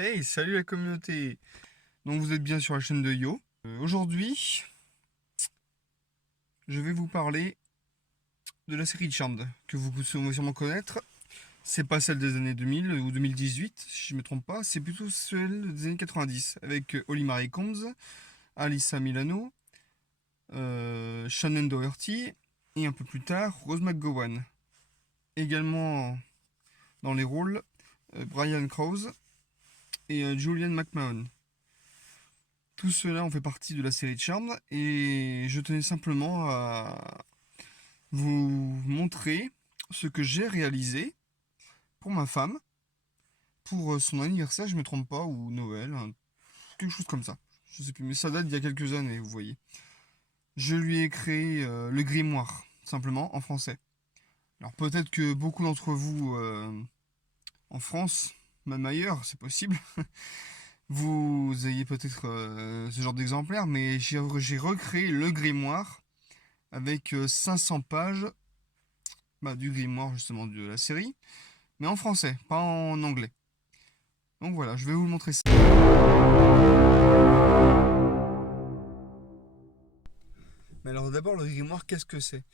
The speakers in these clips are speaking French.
Hey, salut la communauté! Donc vous êtes bien sur la chaîne de Yo. Aujourd'hui, je vais vous parler de la série Charmed, que vous pouvez sûrement connaître. C'est pas celle des années 2000 ou 2018, si je me trompe pas, c'est plutôt celle des années 90, avec Holly Marie Combs, Alyssa Milano, Shannon Doherty, et un peu plus tard, Rose McGowan. Également dans les rôles, Brian Krause et Julian McMahon. Tout cela en fait partie de la série Charmed et je tenais simplement à vous montrer ce que j'ai réalisé pour ma femme, pour son anniversaire, je me trompe pas, ou Noël, quelque chose comme ça. Je sais plus, mais ça date d'il y a quelques années, vous voyez. Je lui ai créé le grimoire, simplement, en français. Alors peut-être que beaucoup d'entre vous, en France, même ailleurs, c'est possible, vous ayez peut-être ce genre d'exemplaire, mais j'ai recréé le grimoire avec 500 pages du grimoire justement de la série, mais en français, pas en anglais. Donc voilà, je vais vous montrer ça. Mais alors d'abord, le grimoire, qu'est-ce que c'est?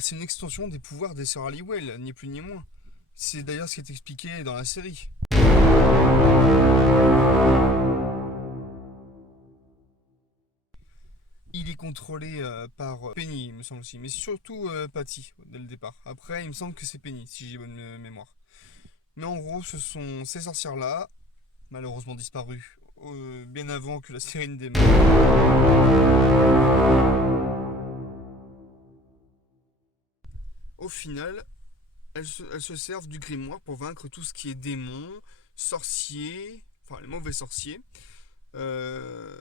C'est une extension des pouvoirs des sœurs Halliwell, ni plus ni moins. C'est d'ailleurs ce qui est expliqué dans la série. Il est contrôlé par Penny, il me semble aussi, mais surtout Patty, dès le départ. Après, il me semble que c'est Penny, si j'ai bonne mémoire. Mais en gros, ce sont ces sorcières-là, malheureusement disparues, bien avant que la série ne démarre. Au final, elles se servent du grimoire pour vaincre tout ce qui est démons, sorciers, enfin les mauvais sorciers, euh,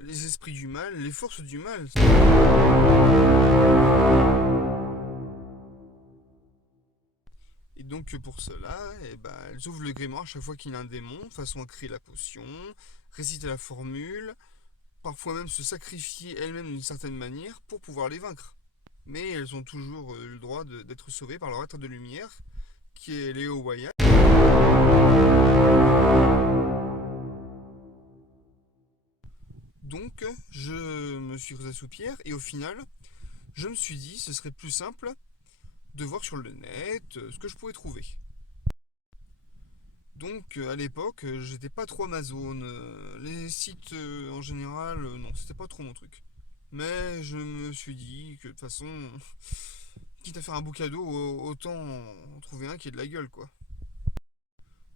les esprits du mal, les forces du mal. Et donc pour cela, elles ouvrent le grimoire à chaque fois qu'il y a un démon, de façon à créer la potion, réciter la formule, parfois même se sacrifier elles-mêmes d'une certaine manière pour pouvoir les vaincre. Mais elles ont toujours le droit d'être sauvées par leur être de lumière, qui est Léo Wyatt. Donc, je me suis creusé sous pierre et au final, je me suis dit ce serait plus simple de voir sur le net ce que je pouvais trouver. Donc, à l'époque, j'étais pas trop Amazon. Les sites en général, non, c'était pas trop mon truc. Mais je me suis dit que de toute façon, quitte à faire un beau cadeau, autant en trouver un qui ait de la gueule, quoi.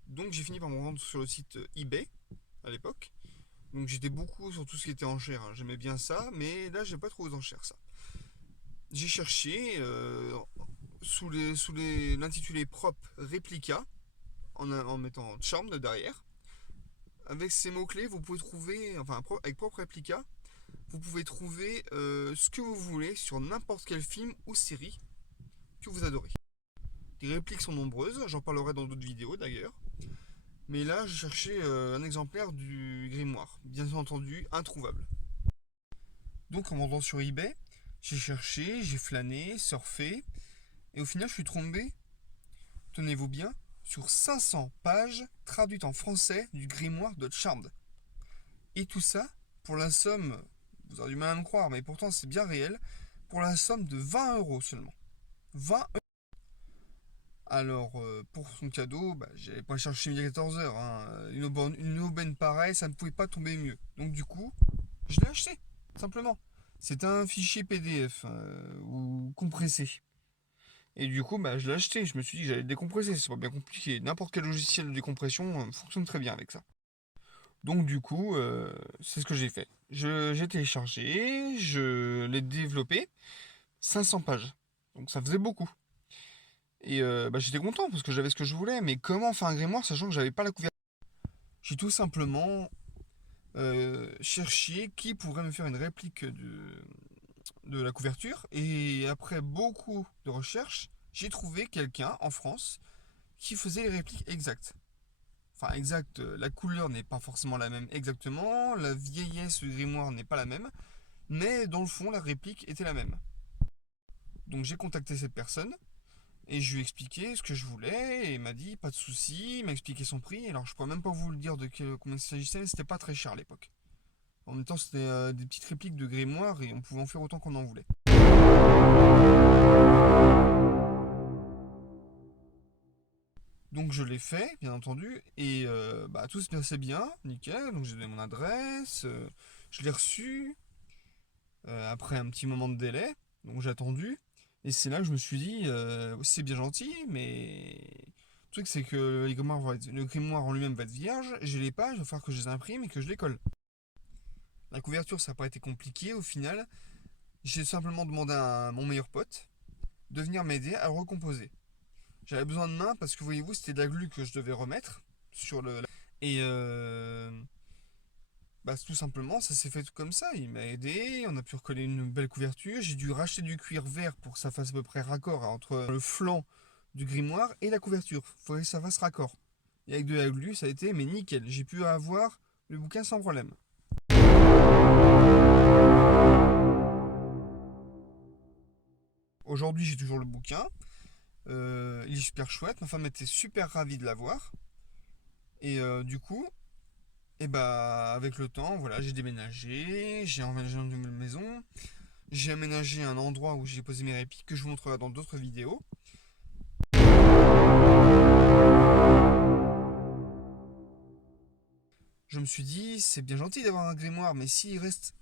Donc, j'ai fini par me rendre sur le site eBay à l'époque. Donc, j'étais beaucoup sur tout ce qui était enchères, hein. J'aimais bien ça, mais là, j'ai pas trouvé d'enchères, ça. J'ai cherché sous l'intitulé propre réplica en mettant Charmed derrière. Avec ces mots-clés, vous pouvez trouver, enfin avec propre réplica, vous pouvez trouver ce que vous voulez sur n'importe quel film ou série que vous adorez. Les répliques sont nombreuses, j'en parlerai dans d'autres vidéos d'ailleurs. Mais là, je cherchais un exemplaire du grimoire, bien entendu introuvable. Donc en montant sur eBay, j'ai cherché, j'ai flâné, surfé, et au final, je suis tombé, tenez-vous bien, sur 500 pages traduites en français du grimoire de Charmed. Et tout ça pour la somme, vous aurez du mal à me croire, mais pourtant c'est bien réel, pour la somme de 20 € seulement. 20 €. Alors, pour son cadeau, j'avais pas cherché midi à 14 heures, hein. Une aubaine pareille, ça ne pouvait pas tomber mieux. Donc, du coup, je l'ai acheté, simplement. C'est un fichier PDF ou compressé. Et du coup, je l'ai acheté. Je me suis dit que j'allais le décompresser. C'est pas bien compliqué. N'importe quel logiciel de décompression fonctionne très bien avec ça. Donc, du coup, c'est ce que j'ai fait. J'ai téléchargé, je l'ai développé. 500 pages. Donc, ça faisait beaucoup. Et j'étais content parce que j'avais ce que je voulais. Mais comment faire un grimoire sachant que j'avais pas la couverture? J'ai tout simplement cherché qui pourrait me faire une réplique de la couverture. Et après beaucoup de recherches, j'ai trouvé quelqu'un en France qui faisait les répliques exactes. Enfin, exact, la couleur n'est pas forcément la même exactement, la vieillesse du grimoire n'est pas la même, mais dans le fond, la réplique était la même. Donc j'ai contacté cette personne, Et je lui ai expliqué ce que je voulais, et il m'a dit pas de souci, il m'a expliqué son prix. Alors je pourrais même pas vous le dire combien il s'agissait, mais c'était pas très cher à l'époque. En même temps, c'était des petites répliques de grimoire et on pouvait en faire autant qu'on en voulait. Donc je l'ai fait, bien entendu, et bah, tout se passait bien, nickel. Donc j'ai donné mon adresse, je l'ai reçu après un petit moment de délai, donc j'ai attendu. Et c'est là que je me suis dit, c'est bien gentil, mais le truc c'est que le grimoire en lui-même va être vierge, j'ai les pages, il va falloir que je les imprime et que je les colle. La couverture, ça n'a pas été compliqué au final. J'ai simplement demandé à mon meilleur pote de venir m'aider à le recomposer. J'avais besoin de main parce que voyez-vous, c'était de la glu que je devais remettre sur le. Et bah, tout simplement, ça s'est fait tout comme ça. Il m'a aidé, on a pu recoller une belle couverture. J'ai dû racheter du cuir vert pour que ça fasse à peu près raccord entre le flanc du grimoire et la couverture. Il faudrait que ça fasse raccord. Et avec de la glu, ça a été mais nickel. J'ai pu avoir le bouquin sans problème. Aujourd'hui, j'ai toujours le bouquin. Il est super chouette. Ma femme était super ravie de l'avoir. Et du coup, et bah avec le temps, voilà, j'ai déménagé, j'ai emménagé dans une nouvelle maison, j'ai aménagé un endroit où j'ai posé mes répliques que je vous montrerai dans d'autres vidéos. Je me suis dit, c'est bien gentil d'avoir un grimoire, mais s'il reste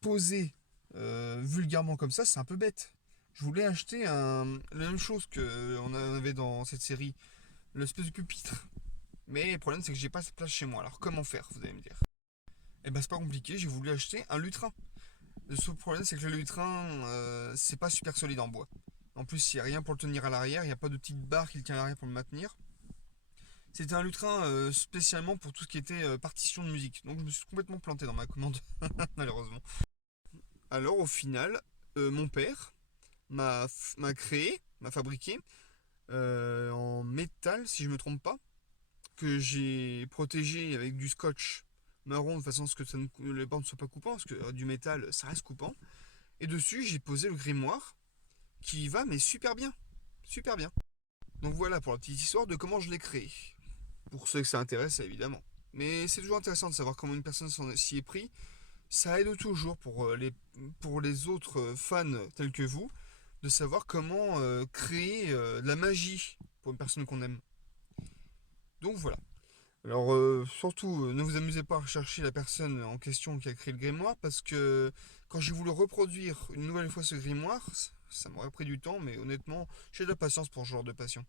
posé vulgairement comme ça, c'est un peu bête. Je voulais acheter la même chose qu'on avait dans cette série, l'espèce de pupitre. Mais le problème, c'est que j'ai pas cette place chez moi. Alors comment faire, vous allez me dire? Eh ben c'est pas compliqué, j'ai voulu acheter un lutrin. Le seul problème, c'est que le lutrin, c'est pas super solide en bois. En plus, il n'y a rien pour le tenir à l'arrière, il n'y a pas de petite barre qui le tient à l'arrière pour le maintenir. C'était un lutrin spécialement pour tout ce qui était partition de musique. Donc je me suis complètement planté dans ma commande, malheureusement. Alors au final, mon père m'a créé, m'a fabriqué en métal, si je me trompe pas, que j'ai protégé avec du scotch marron de façon à ce que les bords ne soient pas coupants, parce que du métal, ça reste coupant. Et dessus, j'ai posé le grimoire qui va mais super bien. Super bien. Donc voilà pour la petite histoire de comment je l'ai créé. Pour ceux que ça intéresse, évidemment. Mais c'est toujours intéressant de savoir comment une personne s'y est pris. Ça aide toujours pour les autres fans tels que vous de savoir comment créer de la magie pour une personne qu'on aime. Donc voilà. Alors surtout, ne vous amusez pas à rechercher la personne en question qui a créé le grimoire parce que quand j'ai voulu reproduire une nouvelle fois ce grimoire, ça m'aurait pris du temps, mais honnêtement, j'ai de la patience pour ce genre de passion.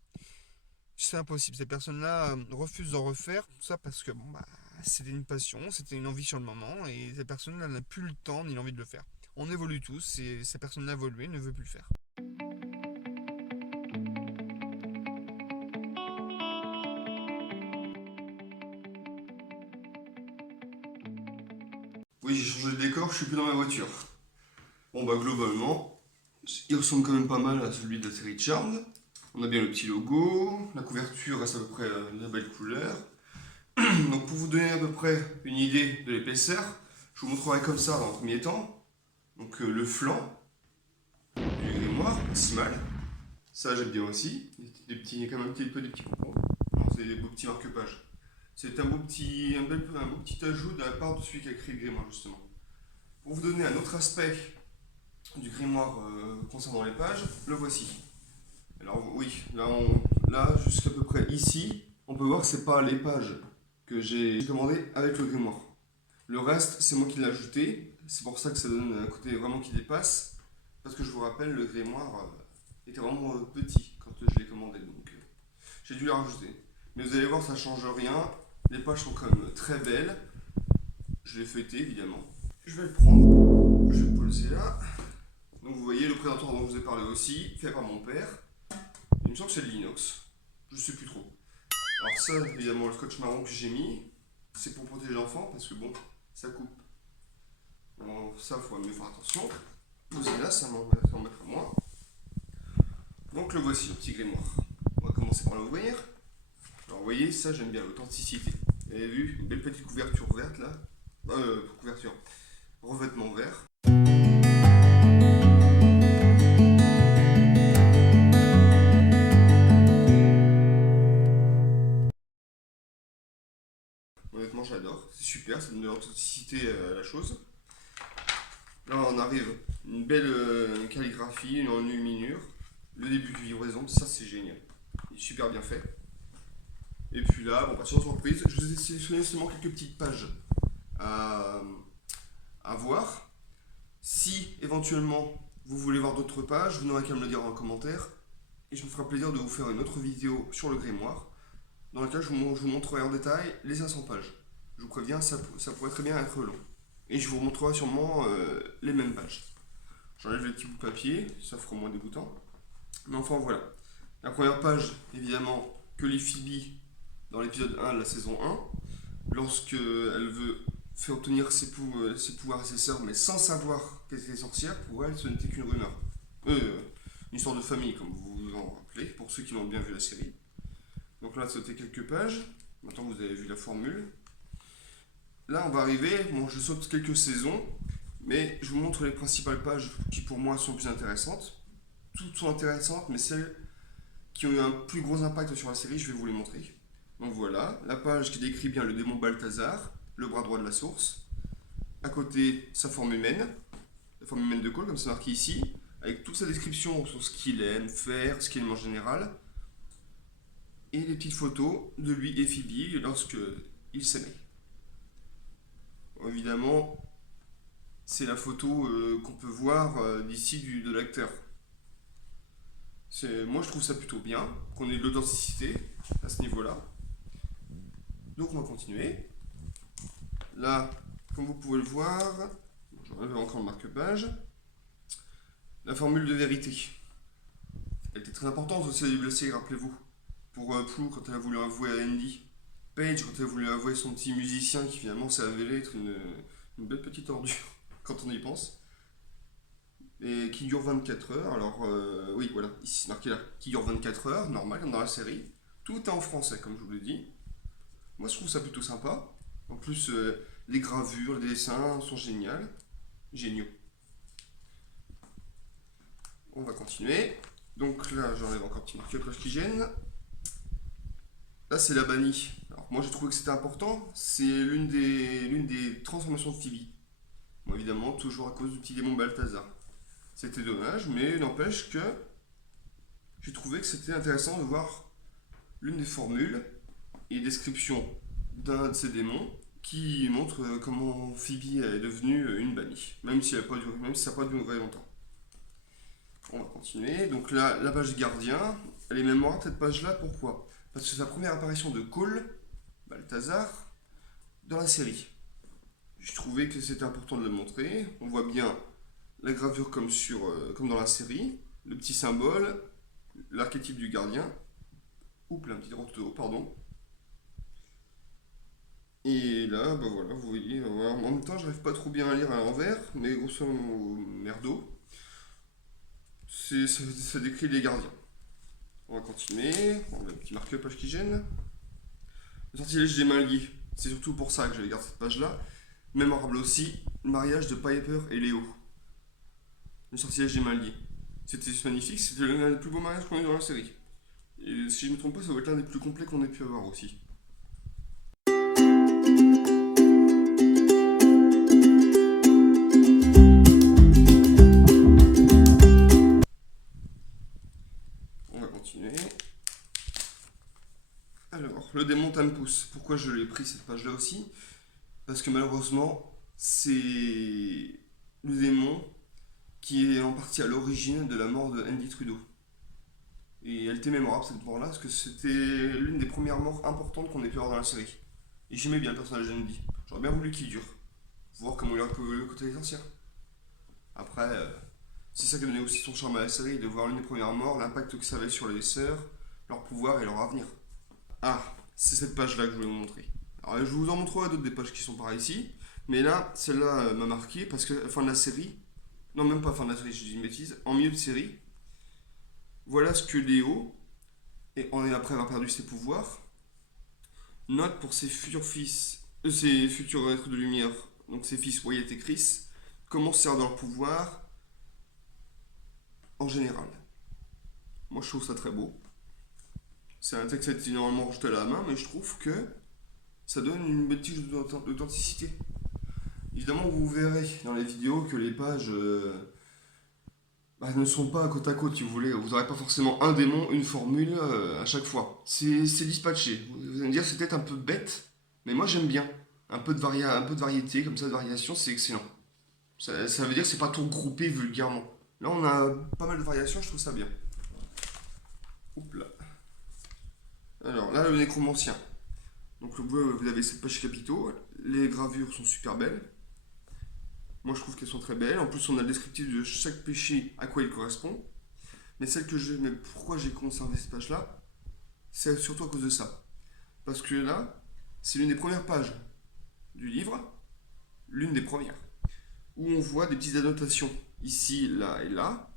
C'est impossible, cette personne-là refuse d'en refaire, tout ça parce que bon, bah, c'était une passion, c'était une envie sur le moment, et cette personne-là n'a plus le temps ni l'envie de le faire. On évolue tous, et cette personne-là a évolué, ne veut plus le faire. Oui, j'ai changé de décor, je suis plus dans ma voiture. Bon bah globalement, il ressemble quand même pas mal à celui de la série Charmed. On a bien le petit logo, la couverture reste à peu près de la belle couleur. Donc pour vous donner à peu près une idée de l'épaisseur, je vous montrerai comme ça dans un premier temps. Donc le flanc du grimoire, pas si mal. Ça j'aime bien aussi. Il y a quand même un petit peu des petits coupons. Non, c'est des beaux petits marque-pages. C'est un beau petit ajout de la part de celui qui a créé le grimoire justement. Pour vous donner un autre aspect du grimoire concernant les pages, le voici. Alors oui, là jusqu'à peu près ici, on peut voir que c'est pas les pages que j'ai commandées avec le grimoire. Le reste, c'est moi qui l'ai ajouté. C'est pour ça que ça donne un côté vraiment qui dépasse. Parce que je vous rappelle, le grimoire était vraiment petit quand je l'ai commandé. Donc j'ai dû le rajouter. Mais vous allez voir, ça change rien. Les pages sont quand même très belles. Je l'ai feuilleté évidemment. Je vais le prendre. Je vais le poser là. Donc vous voyez le présentoir dont je vous ai parlé aussi, fait par mon père. Il me semble que c'est de l'inox. Je sais plus trop. Alors ça, évidemment, le scotch marron que j'ai mis, c'est pour protéger l'enfant parce que bon, ça coupe. Bon, ça, faut mieux faire attention. Poser là, ça m'en mettra moins. Donc le voici, le petit grimoire. On va commencer par l'ouvrir. Alors vous voyez, ça j'aime bien, l'authenticité. Vous avez vu, une belle petite couverture verte là. Couverture. Revêtement vert. Honnêtement, j'adore. C'est super, ça donne de l'authenticité à la chose. Là, on arrive. Une belle calligraphie, une enluminure. Le début de livraison, ça c'est génial. Il est super bien fait. Et puis là, bon, bah, sans surprise, je vous ai sélectionné seulement quelques petites pages à, à voir. Si éventuellement vous voulez voir d'autres pages, vous n'aurez qu'à me le dire en commentaire. Et je me ferai plaisir de vous faire une autre vidéo sur le grimoire, dans laquelle je vous montrerai en détail les 500 pages. Je vous préviens, ça pourrait très bien être long. Et je vous montrerai sûrement les mêmes pages. J'enlève les petits bouts de papier, ça fera moins dégoûtant. Mais enfin voilà. La première page, évidemment, que les Phoebe dans l'épisode 1 de la saison 1, lorsque elle veut faire obtenir ses pouvoirs à ses sœurs, mais sans savoir qu'elle était sorcière, pour elle, ce n'était qu'une rumeur. Une histoire de famille, comme vous vous en rappelez, pour ceux qui l'ont bien vu la série. Donc là, c'était quelques pages. Maintenant, vous avez vu la formule. Là, on va arriver. Bon, je saute quelques saisons, mais je vous montre les principales pages qui, pour moi, sont plus intéressantes. Toutes sont intéressantes, mais celles qui ont eu un plus gros impact sur la série, je vais vous les montrer. Donc voilà, la page qui décrit bien le démon Balthazar, le bras droit de la source. À côté, sa forme humaine, la forme humaine de Cole, comme c'est marqué ici, avec toute sa description sur ce qu'il aime faire, ce qu'il aime en général, et les petites photos de lui et Phoebe lorsque ils s'aimaient. Bon, évidemment, c'est la photo qu'on peut voir d'ici de l'acteur. Moi, je trouve ça plutôt bien, qu'on ait de l'authenticité à ce niveau-là. Donc, on va continuer. Là, comme vous pouvez le voir, j'enlève encore le marque-page. La formule de vérité. Elle était très importante aussi au début de la série, rappelez-vous. Pour Prue, quand elle a voulu avouer à Andy. Paige, quand elle a voulu avouer son petit musicien, qui finalement s'est avéré être une belle petite ordure, quand on y pense. Et qui dure 24 heures. Alors, oui, voilà, ici c'est marqué là, qui dure 24 heures, normal, comme dans la série. Tout est en français, comme je vous l'ai dit. Moi, je trouve ça plutôt sympa. En plus, les gravures, les dessins sont géniaux. On va continuer. Donc là, j'enlève encore un petit marque-page qui gêne. Là, c'est la bannie. Alors, moi, j'ai trouvé que c'était important. C'est l'une des transformations de Phoebe. Bon, évidemment, toujours à cause du petit démon Balthazar. C'était dommage, mais n'empêche que j'ai trouvé que c'était intéressant de voir l'une des formules et descriptions d'un de ces démons qui montre comment Phoebe est devenue une bannie, même si ça n'a pas duré longtemps. On va continuer. Donc là, la page gardien, elle est mémorable cette page-là, pourquoi? Parce que c'est la première apparition de Cole, Balthazar, dans la série. Je trouvais que c'était important de le montrer. On voit bien la gravure comme dans la série, le petit symbole, l'archétype du gardien. Oups, là, un petit orthographe, pardon. Et là, bah voilà, vous voyez, en même temps, j'arrive pas trop bien à lire à l'envers, mais grosso modo, merdo. Ça décrit les gardiens. On va continuer. On a un petit marque-page qui gêne. Le sortilège des mains liées. C'est surtout pour ça que je garde cette page-là. Mémorable aussi, le mariage de Piper et Léo. Le sortilège des mains liées. C'était magnifique, c'était l'un des plus beaux mariages qu'on ait eu dans la série. Et si je ne me trompe pas, ça doit être l'un des plus complets qu'on ait pu avoir aussi. On va continuer. Alors, le démon Tampous. Pourquoi je l'ai pris cette page-là aussi? Parce que malheureusement, c'est le démon qui est en partie à l'origine de la mort de Andy Trudeau. Et elle était mémorable cette mort-là, parce que c'était l'une des premières morts importantes qu'on ait pu avoir dans la série. Et j'aimais bien le personnage d'Andy. J'aurais bien voulu qu'il dure. Voir comment il aurait pu évoluer côté des sorcières. Après, c'est ça qui a donné aussi son charme à la série, de voir l'une des premières morts, l'impact que ça avait sur les sœurs, leur pouvoir et leur avenir. Ah, c'est cette page-là que je voulais vous montrer. Alors, je vous en montrerai d'autres des pages qui sont par ici, mais là, celle-là m'a marqué parce que à la fin de la série, non, même pas à la fin de la série, je dis une bêtise, en milieu de série, voilà ce que Léo, et après avoir perdu ses pouvoirs, note pour ses futurs fils, ses futurs êtres de lumière, donc ses fils Wyatt et Chris, comment se servir de leur pouvoir en général. Moi, je trouve ça très beau. C'est un texte qui est normalement rajouté à la main, mais je trouve que Ça donne une belle tige d'authenticité. Évidemment, vous verrez dans les vidéos que les pages ne sont pas côte à côte, si vous voulez. Vous n'aurez pas forcément un démon, une formule à chaque fois. C'est dispatché. Vous allez me dire, c'est peut-être un peu bête, mais moi j'aime bien. Un peu de variété, comme ça, de variation, c'est excellent. Ça veut dire que c'est pas trop groupé vulgairement. Là, on a pas mal de variations, je trouve ça bien. Oups là. Alors là, le nécromancien. Donc vous avez cette page capitaux. Les gravures sont super belles. Moi, je trouve qu'elles sont très belles. En plus, on a le descriptif de chaque péché, à quoi il correspond. Mais pourquoi j'ai conservé cette page-là? C'est surtout à cause de ça. Parce que là, c'est l'une des premières pages du livre, l'une des premières, où on voit des petites annotations, ici, là et là,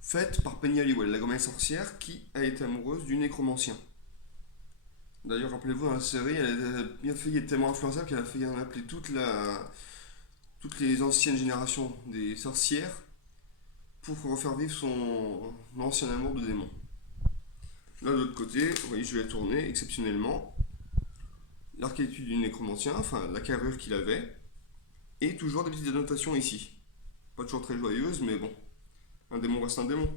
faites par Penny Halliwell, la grand-mère sorcière qui a été amoureuse du nécromancien. D'ailleurs, rappelez-vous, dans la série, elle a bien fait, elle est tellement influençable qu'elle a fait appeler toutes les anciennes générations des sorcières pour refaire vivre son ancien amour de démon. Là, de l'autre côté, vous voyez, je vais la tourner exceptionnellement. L'archétype du nécromancien, enfin la carrure qu'il avait, et toujours des petites annotations ici. Pas toujours très joyeuses, mais bon, un démon reste un démon.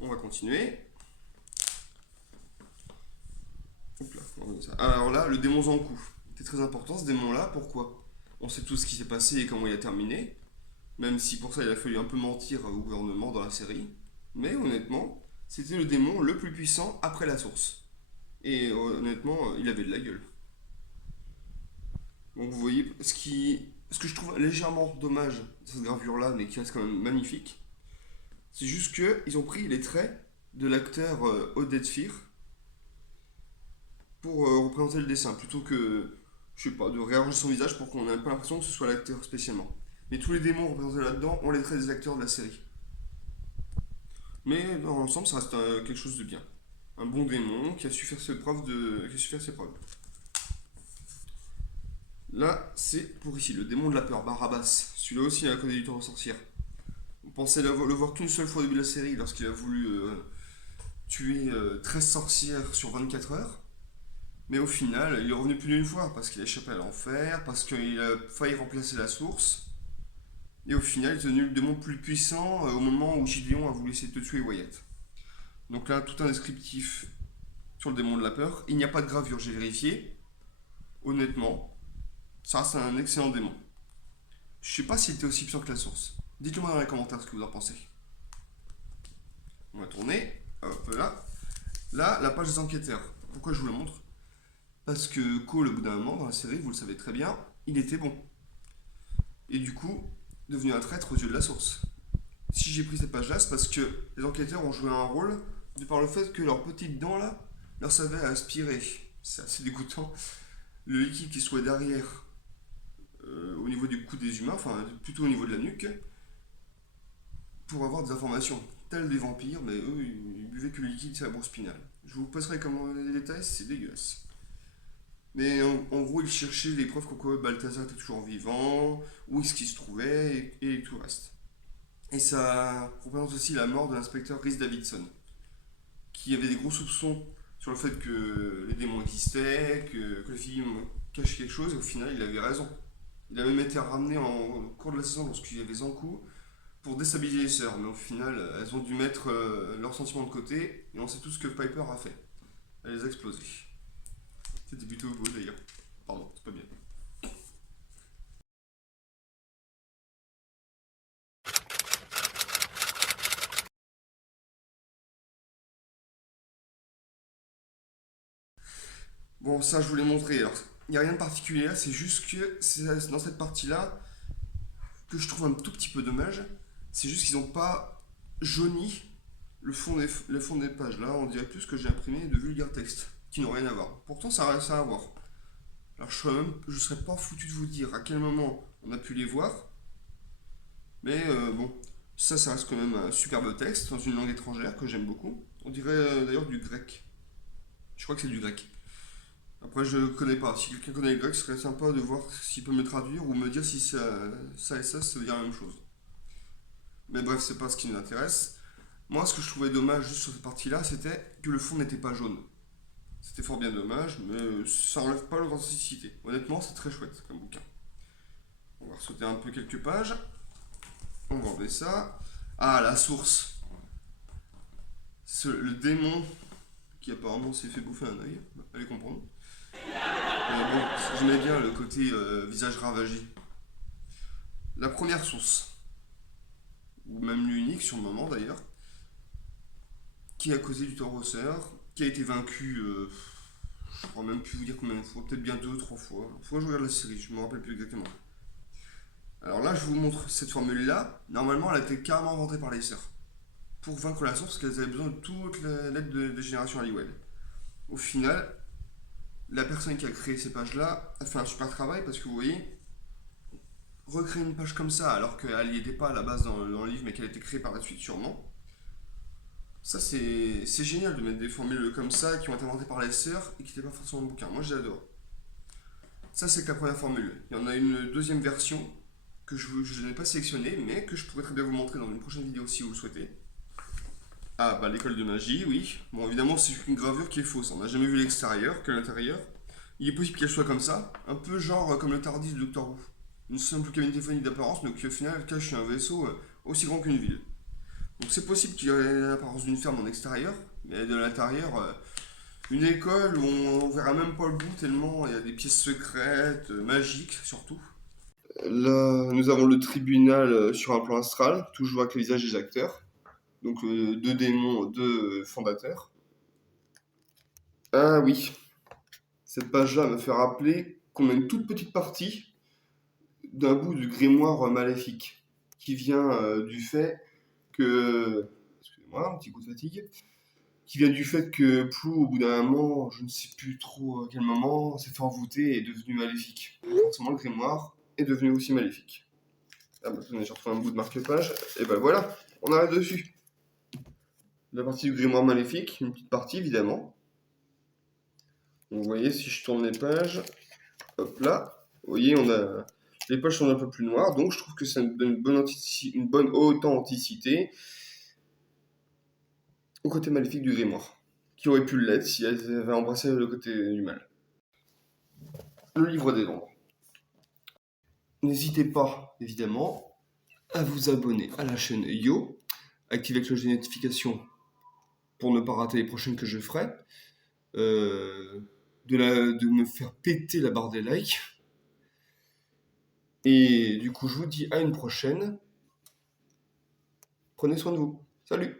On va continuer. Hop là, alors là, le démon Zankou. C'est très important ce démon-là, pourquoi? On sait tout ce qui s'est passé et comment il a terminé, même si pour ça il a fallu un peu mentir au gouvernement dans la série. Mais honnêtement, c'était le démon le plus puissant après la source. Et honnêtement, il avait de la gueule. Donc vous voyez, ce que je trouve légèrement dommage de cette gravure-là, mais qui reste quand même magnifique, c'est juste qu'ils ont pris les traits de l'acteur Oded Fear pour représenter le dessin, plutôt que, je sais pas, de réarranger son visage pour qu'on n'ait pas l'impression que ce soit l'acteur spécialement. Mais tous les démons représentés là-dedans ont les traits des acteurs de la série. Mais dans l'ensemble, ça reste quelque chose de bien. Un bon démon qui a su faire ses preuves. Là, c'est pour ici, le démon de la peur, Barabbas. Celui-là aussi, il a connu du temps de sorcière. On pensait le voir qu'une seule fois au début de la série, lorsqu'il a voulu tuer 13 sorcières sur 24 heures. Mais au final, il est revenu plus d'une fois, parce qu'il a échappé à l'enfer, parce qu'il a failli remplacer la source. Et au final, il est devenu le démon le plus puissant au moment où Gideon a voulu essayer de tuer Wyatt. Donc là, tout un descriptif sur le démon de la peur. Il n'y a pas de gravure, j'ai vérifié. Honnêtement, ça reste un excellent démon. Je sais pas s'il était aussi puissant que la source. Dites-le moi dans les commentaires ce que vous en pensez. On va tourner. Hop là. Là, la page des enquêteurs. Pourquoi je vous la montre? Parce que Cole, au bout d'un moment, dans la série, vous le savez très bien, il était bon. Et du coup, devenu un traître aux yeux de la source. Si j'ai pris cette page-là, c'est parce que les enquêteurs ont joué un rôle de par le fait que leurs petites dents là leur servaient à aspirer. C'est assez dégoûtant. Le liquide qui se trouvait derrière, au niveau du cou des humains, enfin plutôt au niveau de la nuque, pour avoir des informations. Tels des vampires, mais eux, ils buvaient que le liquide cérébro-spinal. Je vous passerai comment les détails, c'est dégueulasse. Mais en gros, ils cherchaient les preuves qu'au Balthazar était toujours vivant, où est-ce qu'il se trouvait, et tout le reste. Et ça représente aussi la mort de l'inspecteur Rhys Davidson, qui avait des gros soupçons sur le fait que les démons existaient, que le film cachait quelque chose, et au final, il avait raison. Il a même été ramené au cours de la saison lorsqu'il y avait Zankou pour déstabiliser les sœurs, mais au final, elles ont dû mettre leurs sentiments de côté, et on sait tout ce que Piper a fait. Elle les a explosés. C'était plutôt beau d'ailleurs. Pardon, c'est pas bien. Bon, ça, je vous l'ai montré. Alors, il n'y a rien de particulier, c'est juste que c'est dans cette partie-là que je trouve un tout petit peu dommage. C'est juste qu'ils n'ont pas jauni le fond des pages. Là, on dirait plus que j'ai imprimé de vulgaires textes qui n'ont rien à voir. Pourtant, ça a ça à voir. Alors, je serais pas foutu de vous dire à quel moment on a pu les voir. Mais bon, ça reste quand même un superbe texte dans une langue étrangère que j'aime beaucoup. On dirait d'ailleurs du grec. Je crois que c'est du grec. Après, je connais pas. Si quelqu'un connaît le grec, ce serait sympa de voir s'il peut me le traduire ou me dire si ça et ça veut dire la même chose. Mais bref, c'est pas ce qui nous intéresse. Moi, ce que je trouvais dommage juste sur cette partie-là, c'était que le fond n'était pas jaune. C'était fort bien dommage, mais ça enlève pas l'authenticité. Honnêtement, c'est très chouette comme bouquin. On va sauter un peu quelques pages. On va enlever ça. Ah, la source. Le démon qui apparemment s'est fait bouffer un œil. Bah, allez comprendre. Bon, j'aimais bien le côté visage ravagé. La première source, ou même l'unique sur le moment d'ailleurs, qui a causé du tort au cerf, qui a été vaincu, je crois même plus vous dire combien de fois, peut-être bien 2, 3 fois. Faut que je regarde la série, je me rappelle plus exactement. Alors là, je vous montre cette formule-là. Normalement, elle a été carrément inventée par les sœurs pour vaincre la source, parce qu'elles avaient besoin de toute l'aide de Génération Halliwell. Au final, la personne qui a créé ces pages-là a fait un super travail parce que vous voyez, recréer une page comme ça alors qu'elle n'y était pas à la base dans le livre mais qu'elle a été créée par la suite sûrement. Ça c'est génial de mettre des formules comme ça qui ont été inventées par les sœurs et qui n'étaient pas forcément dans le bouquin. Moi j'adore. Ça c'est que la première formule. Il y en a une deuxième version que je n'ai pas sélectionnée mais que je pourrais très bien vous montrer dans une prochaine vidéo si vous le souhaitez. Ah bah l'école de magie, oui. Bon évidemment c'est une gravure qui est fausse. On n'a jamais vu l'extérieur que l'intérieur. Il est possible qu'elle soit comme ça, un peu genre comme le Tardis de Doctor Who. Une simple cabine téléphonique d'apparence, mais qui au final cache un vaisseau aussi grand qu'une ville. Donc c'est possible qu'il y ait l'apparence d'une ferme en extérieur, mais de l'intérieur, une école où on verra même pas le bout tellement il y a des pièces secrètes, magiques surtout. Là, nous avons le tribunal sur un plan astral, toujours avec le visage des acteurs. Donc deux démons, deux fondateurs. Ah oui, cette page-là me fait rappeler qu'on a une toute petite partie d'un bout du grimoire maléfique qui vient du fait que. Excusez-moi, un petit coup de fatigue. Qui vient du fait que Plou, au bout d'un moment, je ne sais plus trop à quel moment, s'est fait envoûter et est devenu maléfique. Forcément, le grimoire est devenu aussi maléfique. Ah bah, j'ai retrouvé un bout de marque-page, et ben voilà, on arrive dessus. La partie du grimoire maléfique, une petite partie évidemment. Donc, vous voyez, si je tourne les pages, hop là, vous voyez, on a. Les pages sont un peu plus noires, donc je trouve que ça donne une bonne authenticité au côté maléfique du grimoire, qui aurait pu l'être si elles avaient embrassé le côté du mal. Le livre des ombres. N'hésitez pas, évidemment, à vous abonner à la chaîne Yo, activer la cloche de notification pour ne pas rater les prochaines que je ferai, de me faire péter la barre des likes. Et du coup, je vous dis à une prochaine. Prenez soin de vous. Salut!